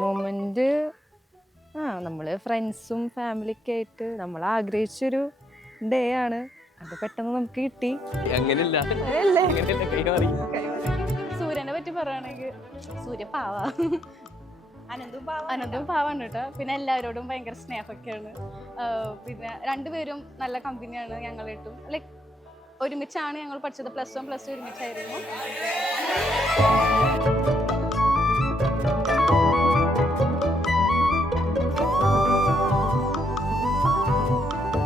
Moment നമ്മള് ഫ്രണ്ട്സും ഫാമിലിയൊക്കെ ആയിട്ട് നമ്മൾ ആഗ്രഹിച്ചൊരു ഡേ ആണ്. അത് പെട്ടെന്ന് നമുക്ക് കിട്ടി. സൂര്യനെ പറ്റി പറയുകയാണെങ്കിൽ സൂര്യ പാവാ, അനന്തും പാവാണ് കേട്ടോ. പിന്നെ എല്ലാവരോടും ഭയങ്കര സ്നേഹമൊക്കെയാണ്. പിന്നെ രണ്ടുപേരും നല്ല കമ്പനിയാണ്. ഞങ്ങളായിട്ടും ലൈക്ക് ഒരുമിച്ചാണ് ഞങ്ങൾ പഠിച്ചത്. +1 +2 ഒരുമിച്ചായിരുന്നു.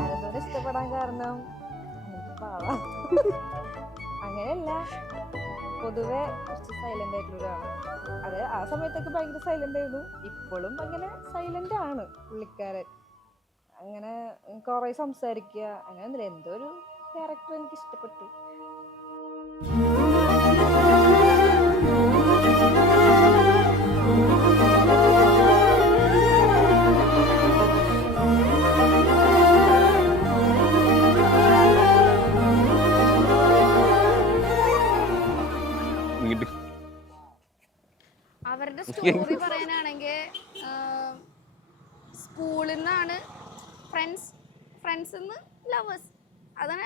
അനന്തോടെ ഇഷ്ടപ്പെടാൻ കാരണം പാവാ അങ്ങനെയല്ല, പൊതുവെ കുറച്ച് സൈലന്റ് ആയിട്ടുള്ളൊരാണ്. അത് ആ സമയത്തൊക്കെ ഭയങ്കര സൈലന്റ് ആയിരുന്നു. ഇപ്പോഴും അങ്ങനെ സൈലന്റ് ആണ് പുള്ളിക്കാരൻ. അങ്ങനെ കുറെ സംസാരിക്കുക അങ്ങനെ ഒന്നുമില്ല. എന്തോ ഒരു ക്യാരക്ടർ എനിക്ക് ഇഷ്ടപ്പെട്ടു. അവരുടെ സ്റ്റോറി പറയാനാണെങ്കിൽ സ്കൂളിൽ നിന്നാണ് ഫ്രണ്ട്സ് ലവേഴ്സ്. അതാണ്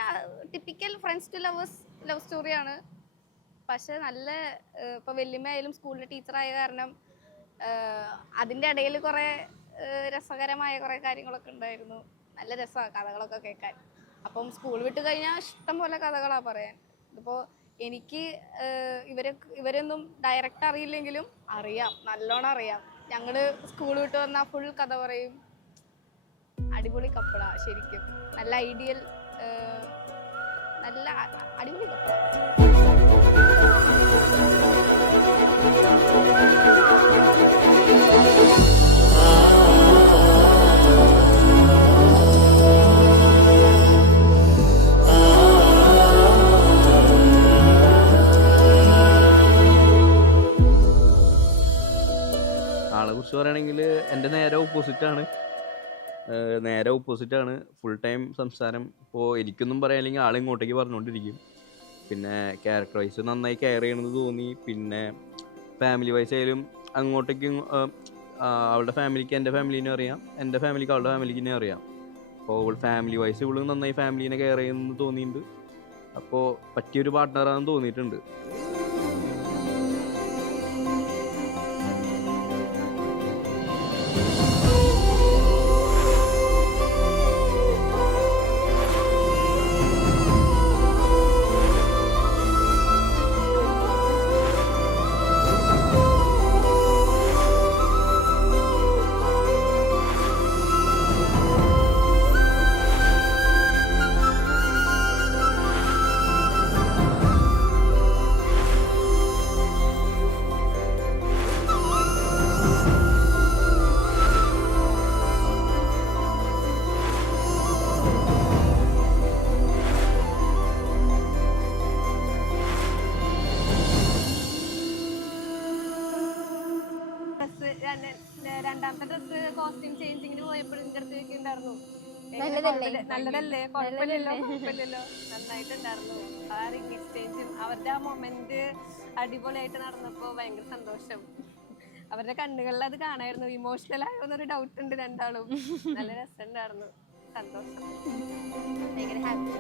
typical friends to lovers love സ്റ്റോറിയാണ്. പക്ഷെ നല്ല ഇപ്പോൾ വല്യമ്മയായാലും സ്കൂളിലെ ടീച്ചറായ കാരണം അതിൻ്റെ ഇടയിൽ കുറേ രസകരമായ കുറേ കാര്യങ്ങളൊക്കെ ഉണ്ടായിരുന്നു. നല്ല രസമാണ് കഥകളൊക്കെ കേൾക്കാൻ. അപ്പം സ്കൂൾ വിട്ട് കഴിഞ്ഞാൽ ഇഷ്ടം പോലെ കഥകളാണ് പറയാൻ. ഇതിപ്പോൾ എനിക്ക് ഇവരൊന്നും ഡയറക്റ്റ് അറിയില്ലെങ്കിലും അറിയാം, നല്ലോണം അറിയാം. ഞങ്ങൾ സ്കൂൾ വിട്ട് വന്നാൽ ഫുൾ കഥ പറയും. അടിപൊളി കപ്പിളാ ശരിക്കും. നല്ല ഐഡിയൽ, നല്ല അടിപൊളി കപ്പിളാ. ആളെ കുറിച്ച് പറയുകയാണെങ്കിൽ എൻ്റെ നേരെ ഓപ്പോസിറ്റാണ്. ഫുൾ ടൈം സംസാരം. ഇപ്പോൾ എനിക്കൊന്നും പറയാനില്ലെങ്കിൽ ആൾ ഇങ്ങോട്ടേക്ക് പറഞ്ഞുകൊണ്ടിരിക്കും. പിന്നെ ക്യാരക്ടർ വൈസ് നന്നായി കെയർ ചെയ്യണമെന്ന് തോന്നി. പിന്നെ ഫാമിലി വൈസ് ആയാലും അങ്ങോട്ടേക്ക് അവളുടെ ഫാമിലിക്ക് എൻ്റെ ഫാമിലീനെ അറിയാം, എൻ്റെ ഫാമിലിക്ക് അവളുടെ ഫാമിലിക്കിനെ അറിയാം. അപ്പോൾ ഫാമിലി വൈസ് ഇവള് നന്നായി ഫാമിലീനെ കെയർ ചെയ്യുമെന്ന് തോന്നിയിട്ടുണ്ട്. അപ്പോൾ പറ്റിയൊരു പാർട്ട്ണറാണെന്ന് തോന്നിയിട്ടുണ്ട്. രണ്ടാമത്തെ ഡ്രസ് കോസ്റ്റ്യൂം ചേഞ്ചിങ്ങിന് പോയപ്പോഴും എൻ്റെ അടുത്ത് ചോദിക്കുന്നുണ്ടായിരുന്നു, നല്ലതല്ലേ, കുഴപ്പമില്ലല്ലോ, നന്നായിട്ടുണ്ടായിരുന്നു. ആ റിലീസ് സ്റ്റേജും അവരുടെ ആ മൊമെന്റ് അടിപൊളിയായിട്ട് നടന്നപ്പോൾ ഭയങ്കര സന്തോഷം. അവരുടെ കണ്ണുകളിൽ അത് കാണായിരുന്നു. ഇമോഷണൽ ആയോന്നൊരു ഡൗട്ട് ഉണ്ട് രണ്ടാളും. നല്ല രസമുണ്ടായിരുന്നു. സന്തോഷം, ഭയങ്കര ഹാപ്പി.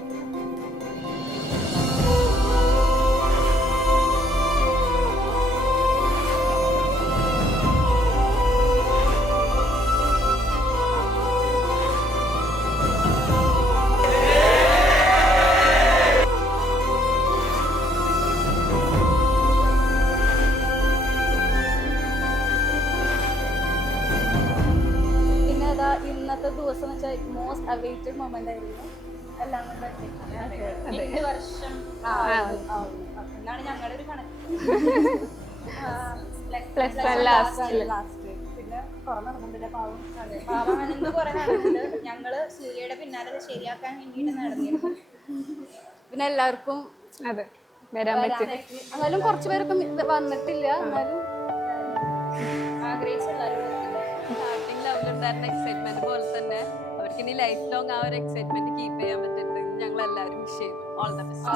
ഇന്നത്തെ ദിവസം എന്ന് വെച്ചാൽ മോസ്റ്റ് അവൈറ്റഡ് മൊമെന്റ് ആയിരുന്നു. എല്ലാം കൊണ്ട് 8 വർഷം എന്നാണ് ഞങ്ങളുടെ ഒരു കണക്ക്. പിന്നെ കുറെ നടന്നിട്ടില്ല. പാവം കുറെ നടന്നിട്ടുണ്ട്. ഞങ്ങള് സൂര്യയുടെ പിന്നാലെ ശരിയാക്കാൻ വേണ്ടിയിട്ട് നടന്നിരുന്നു. പിന്നെ എല്ലാവർക്കും അതെ വരാൻ പറ്റും. എന്നാലും കുറച്ച് പേരൊക്കെ വന്നിട്ടില്ല. എന്നാലും ആഗ്രഹിച്ച എല്ലാവരും സ്റ്റാർട്ടിംഗ് ലെവലുണ്ടായിരുന്ന എക്സൈറ്റ്മെന്റ് പോലെ തന്നെ അവർക്ക് ഇനി ലൈഫ് ലോങ് ആ ഒരു എക്സൈറ്റ്മെന്റ് കീപ്പ് ചെയ്യാൻ പറ്റുന്നുണ്ട്. ഞങ്ങൾ എല്ലാവരും വിഷ് ചെയ്യും. All the best.